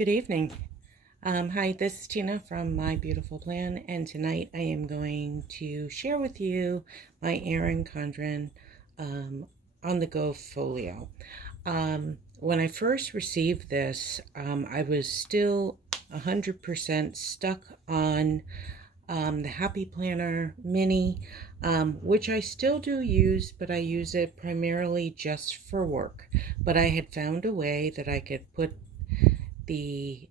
Good evening. Hi, this is Tina from My Beautiful Plan, and tonight I am going to share with you my Erin Condren on the go folio. When I first received this, I was still 100% stuck on the Happy Planner Mini, which I still do use, but I use it primarily just for work. But I had found a way that I could put the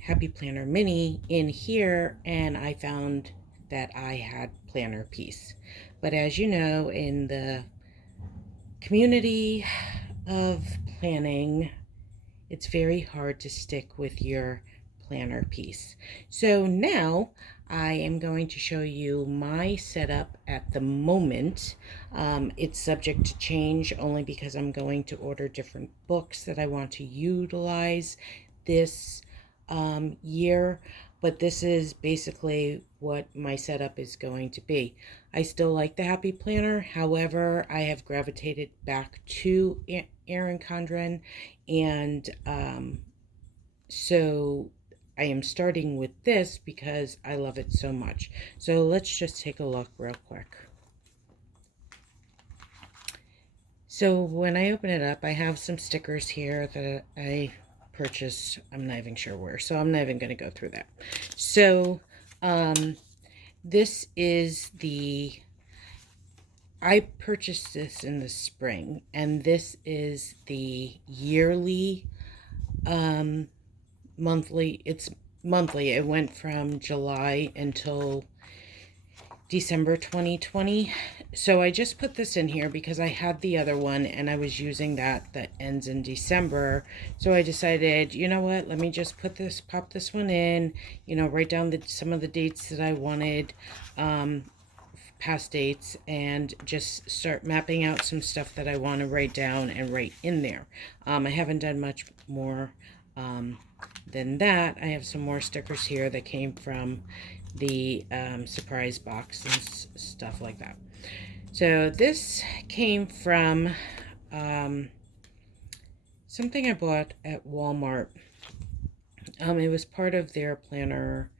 Happy Planner Mini in here, and I found that I had planner peace. But as you know, in the community of planning, it's very hard to stick with your planner piece. So now I am going to show you my setup at the moment. It's subject to change only because I'm going to order different books that I want to utilize this year, but this is basically what my setup is going to be. I still like the Happy Planner, however, I have gravitated back to Erin Condren, and so I am starting with this because I love it so much. So let's just take a look real quick. So when I open it up, I have some stickers here that I purchased. I'm not even sure where, so I'm not even going to go through that. So this is I purchased this in the spring, and this is the yearly monthly. It's monthly. It went from July until December 2020. So I just put this in here because I had the other one and I was using that ends in December. So I decided, you know what, let me just pop this one in, write down some of the dates that I wanted, past dates, and just start mapping out some stuff that I want to write down and write in there. I haven't done much more than that. I have some more stickers here that came from the surprise box and stuff like that. So this came from something I bought at Walmart. It was part of their planner.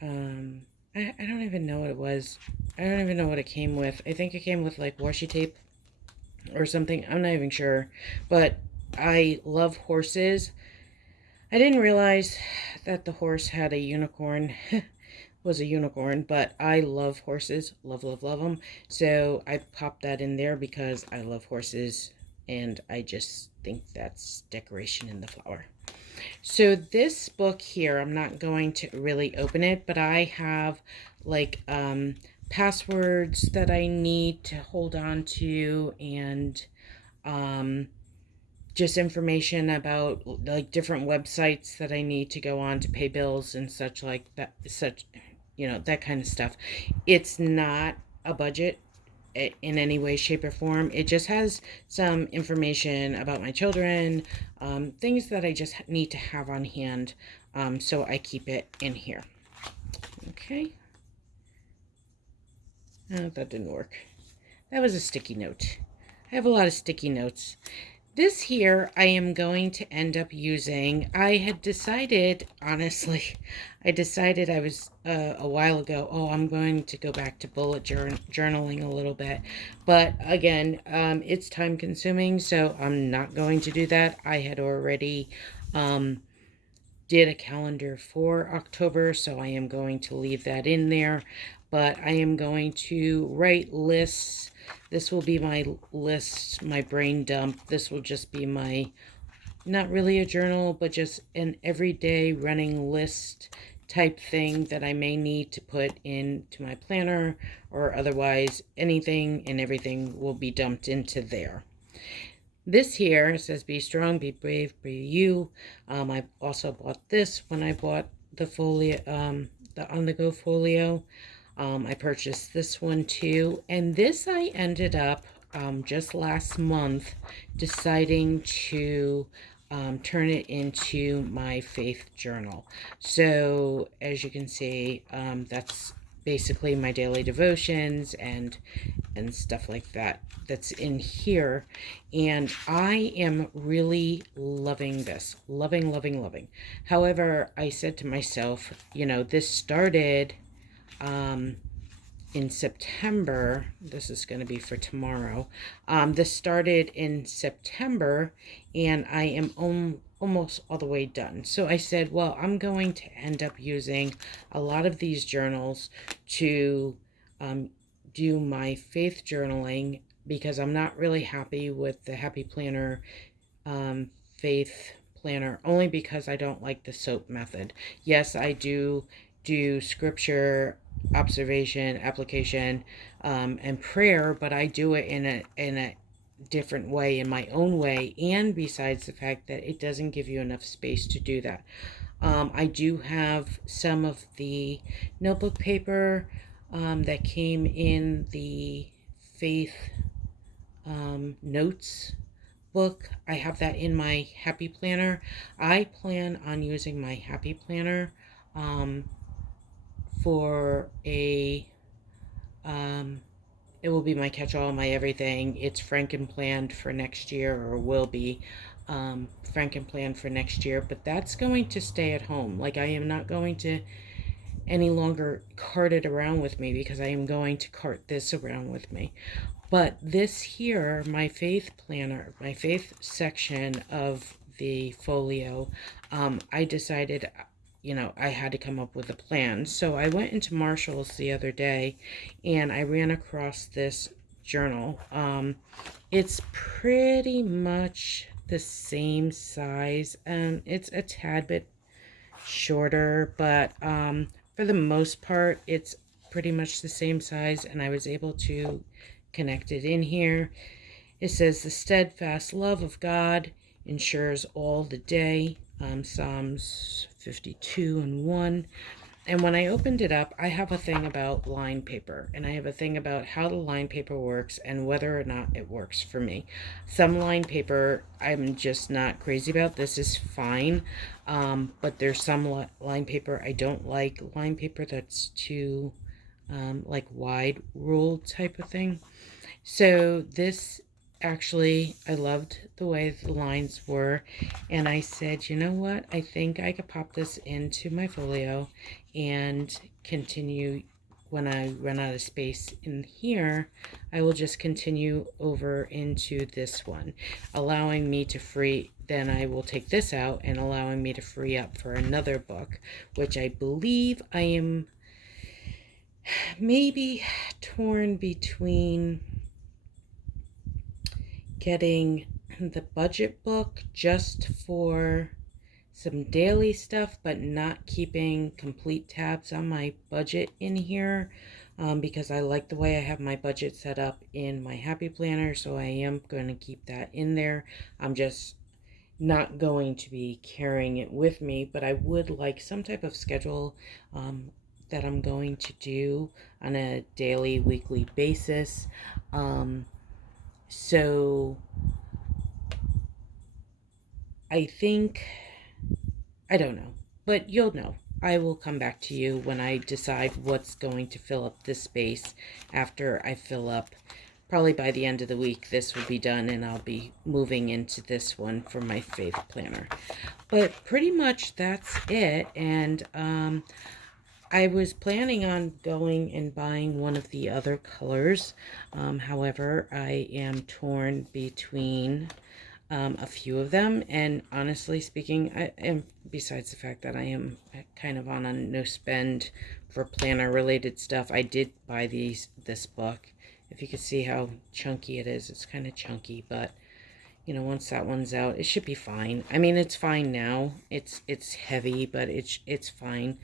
I don't even know what it was. I don't even know what it came with. I think it came with like washi tape or something. I'm not even sure. But I love horses. I didn't realize that the horse had a unicorn. Was a unicorn, but I love horses. Love, love, love them. So I popped that in there because I love horses, and I just think that's decoration in the flower. So this book here, I'm not going to really open it, but I have like passwords that I need to hold on to, and just information about like different websites that I need to go on to pay bills and such like that, that kind of stuff. It's not a budget in any way, shape, or form. It just has some information about my children, things that I just need to have on hand, so I keep it in here. Okay. Oh, that didn't work. That was a sticky note. I have a lot of sticky notes. This here I am going to end up using. I had decided, honestly, I was a while ago, I'm going to go back to bullet journaling a little bit. But again, it's time consuming, so I'm not going to do that. I had already did a calendar for October, so I am going to leave that in there. But I am going to write lists. This will be my list, my brain dump. This will just be my, not really a journal, but just an everyday running list type thing that I may need to put into my planner, or otherwise anything and everything will be dumped into there. This here says be strong, be brave, be you. I also bought this when I bought the folio, the on the go folio. I purchased this one too, and this I ended up just last month deciding to turn it into my faith journal. So as you can see, that's basically my daily devotions and stuff like that that's in here. And I am really loving this. Loving. However, I said to myself, this started in September. This is going to be for tomorrow. This started in September, and I am almost all the way done. So I said, well, I'm going to end up using a lot of these journals to do my faith journaling, because I'm not really happy with the Happy Planner faith planner, only because I don't like the soap method. Yes, I do scripture, observation, application, and prayer, but I do it in a different way, in my own way, and besides the fact that it doesn't give you enough space to do that. I do have some of the notebook paper that came in the faith notes book. I have that in my Happy Planner. I plan on using my Happy Planner for a it will be my catch-all, my everything. It's Frankenplanned for next year, or will be Frankenplanned for next year, but that's going to stay at home. Like, I am not going to any longer cart it around with me, because I am going to cart this around with me. But this here, my faith planner, my faith section of the folio, I decided, I had to come up with a plan. So I went into Marshall's the other day, and I ran across this journal. It's pretty much the same size, and it's a tad bit shorter, but for the most part, it's pretty much the same size, and I was able to connect it in here. It says, the steadfast love of God ensures all the day, Psalms 52:1. And when I opened it up, I have a thing about line paper, and I have a thing about how the line paper works and whether or not it works for me. Some line paper I'm just not crazy about. This is fine, but there's some line paper I don't like. Line paper that's too like wide ruled type of thing. So this, actually, I loved the way the lines were, and I said, you know what, I think I could pop this into my folio and continue. When I run out of space in here, I will just continue over into this one, allowing me to then I will take this out and allowing me to free up for another book, which I believe I am maybe torn between getting the budget book just for some daily stuff, but not keeping complete tabs on my budget in here, because I like the way I have my budget set up in my Happy Planner, so I am going to keep that in there. I'm just not going to be carrying it with me, but I would like some type of schedule that I'm going to do on a daily, weekly basis. So I think, I don't know, but you'll know. I will come back to you when I decide what's going to fill up this space after I fill up. Probably by the end of the week, this will be done, and I'll be moving into this one for my faith planner. But pretty much that's it. And I was planning on going and buying one of the other colors. However, I am torn between a few of them, and honestly speaking, and besides the fact that I am kind of on a no spend for planner related stuff, I did buy this book. If you can see how chunky it is, it's kind of chunky, but once that one's out, it should be fine. I mean, it's fine now. It's heavy, but it's fine.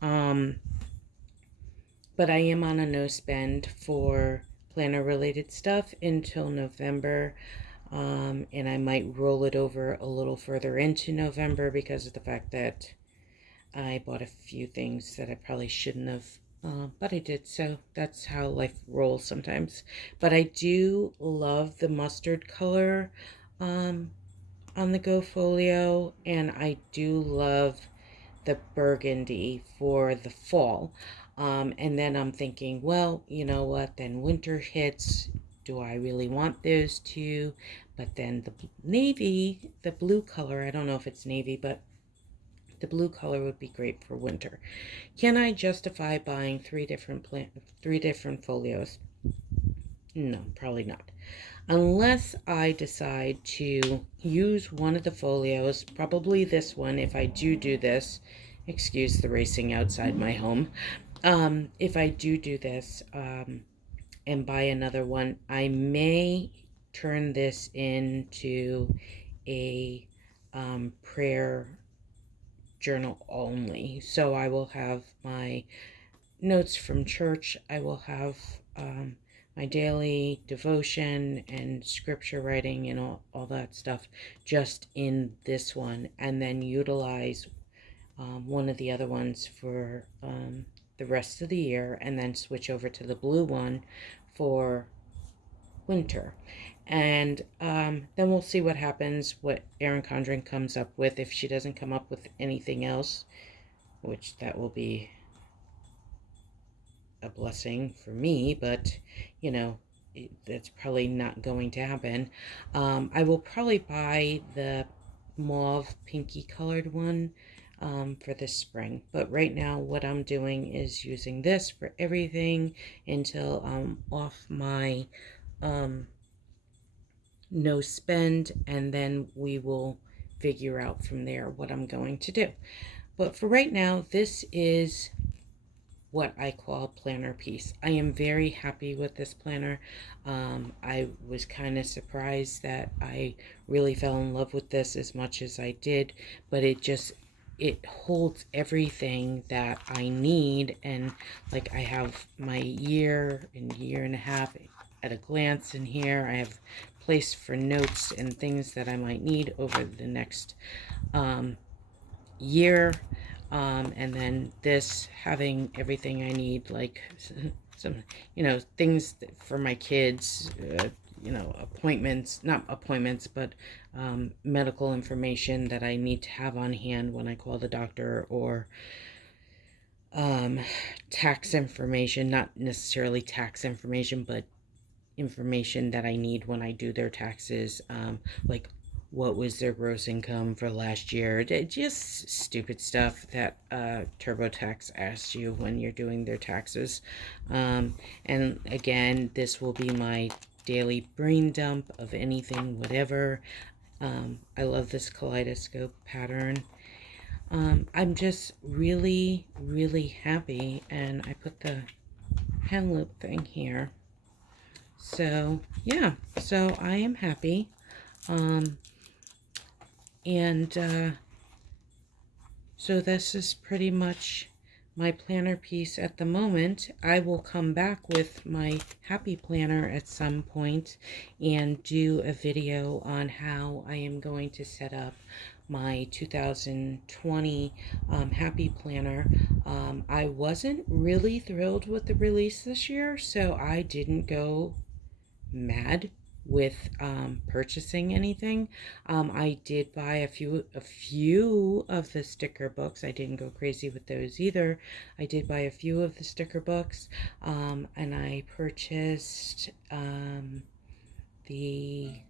But I am on a no spend for planner related stuff until November. And I might roll it over a little further into November because of the fact that I bought a few things that I probably shouldn't have, but I did. So that's how life rolls sometimes. But I do love the mustard color on the Go Folio, and I do love the burgundy for the fall. And then I'm thinking, well, you know what? Then winter hits. Do I really want those two? But then the navy, the blue color, I don't know if it's navy, but the blue color would be great for winter. Can I justify buying three different folios? No, probably not. Unless I decide to use one of the folios, probably this one if I do this. Excuse the racing outside my home. If I do this and buy another one, I may turn this into a prayer journal only. So I will have my notes from church. I will have my daily devotion and scripture writing and all that stuff just in this one, and then utilize one of the other ones for the rest of the year, and then switch over to the blue one for winter. And then we'll see what happens, what Erin Condren comes up with. If she doesn't come up with anything else, which that will be a blessing for me, but you know, that's probably not going to happen. I will probably buy the mauve pinky colored one for this spring, but right now what I'm doing is using this for everything until I'm off my no spend, and then we will figure out from there what I'm going to do. But for right now, this is what I call planner piece. I am very happy with this planner. I was kind of surprised that I really fell in love with this as much as I did, but it holds everything that I need. And like, I have my year and year and a half at a glance in here. I have place for notes and things that I might need over the next year. And then this having everything I need, like some, things for my kids, appointments, not appointments, but medical information that I need to have on hand when I call the doctor, or tax information, not necessarily tax information, but information that I need when I do their taxes, like what was their gross income for last year, just stupid stuff that TurboTax asks you when you're doing their taxes. And again, this will be my daily brain dump of anything, whatever. I love this kaleidoscope pattern. I'm just really, really happy, and I put the pen loop thing here. So yeah, so I am happy. So this is pretty much my planner piece at the moment. I will come back with my happy planner at some point and do a video on how I am going to set up my 2020 happy planner. I wasn't really thrilled with the release this year, so I didn't go mad with purchasing anything. I did buy a few of the sticker books. I didn't go crazy with those either. I did buy a few of the sticker books, and I purchased the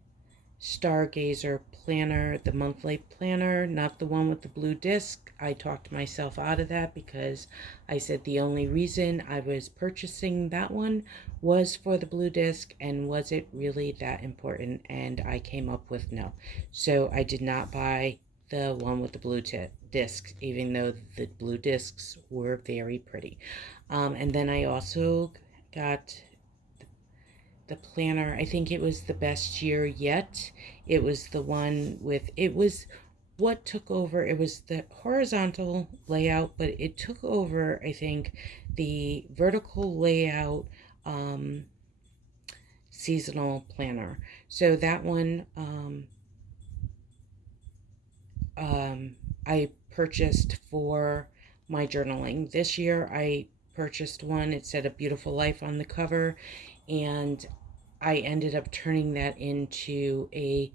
Stargazer planner, the monthly planner, not the one with the blue disc. I talked myself out of that because I said the only reason I was purchasing that one was for the blue disc, and was it really that important? And I came up with no. So I did not buy the one with the blue discs, even though the blue discs were very pretty. And then I also got the planner. I think it was the best year yet. It was the one with, it was what took over. It was the horizontal layout, but it took over, I think, the vertical layout seasonal planner. So that one I purchased for my journaling. This year I purchased one. It said A Beautiful Life on the cover, and I ended up turning that into a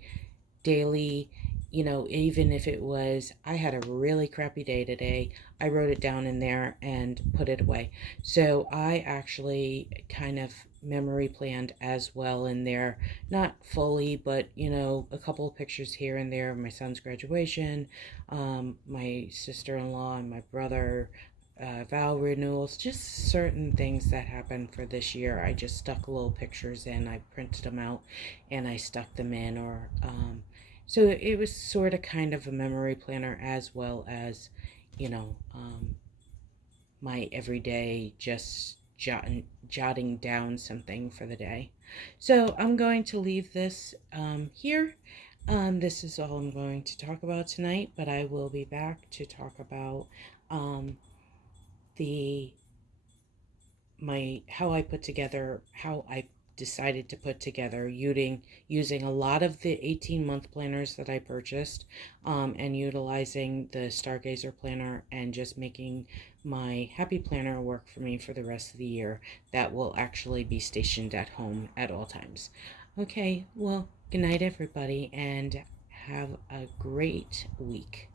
daily you know, even if it was, I had a really crappy day today, I wrote it down in there and put it away. So I actually kind of memory planned as well in there, not fully, but you know, a couple of pictures here and there of my son's graduation, my sister-in-law and my brother, vow renewals, just certain things that happened for this year. I just stuck little pictures in, I printed them out and I stuck them in, or so it was sort of kind of a memory planner as well as, you know, my everyday just jotting down something for the day. So I'm going to leave this here. This is all I'm going to talk about tonight, but I will be back to talk about um, the how I put together, how I decided to put together using a lot of the 18-month planners that I purchased, and utilizing the Stargazer planner and just making my happy planner work for me for the rest of the year that will actually be stationed at home at all times. Okay, well, good night everybody and have a great week.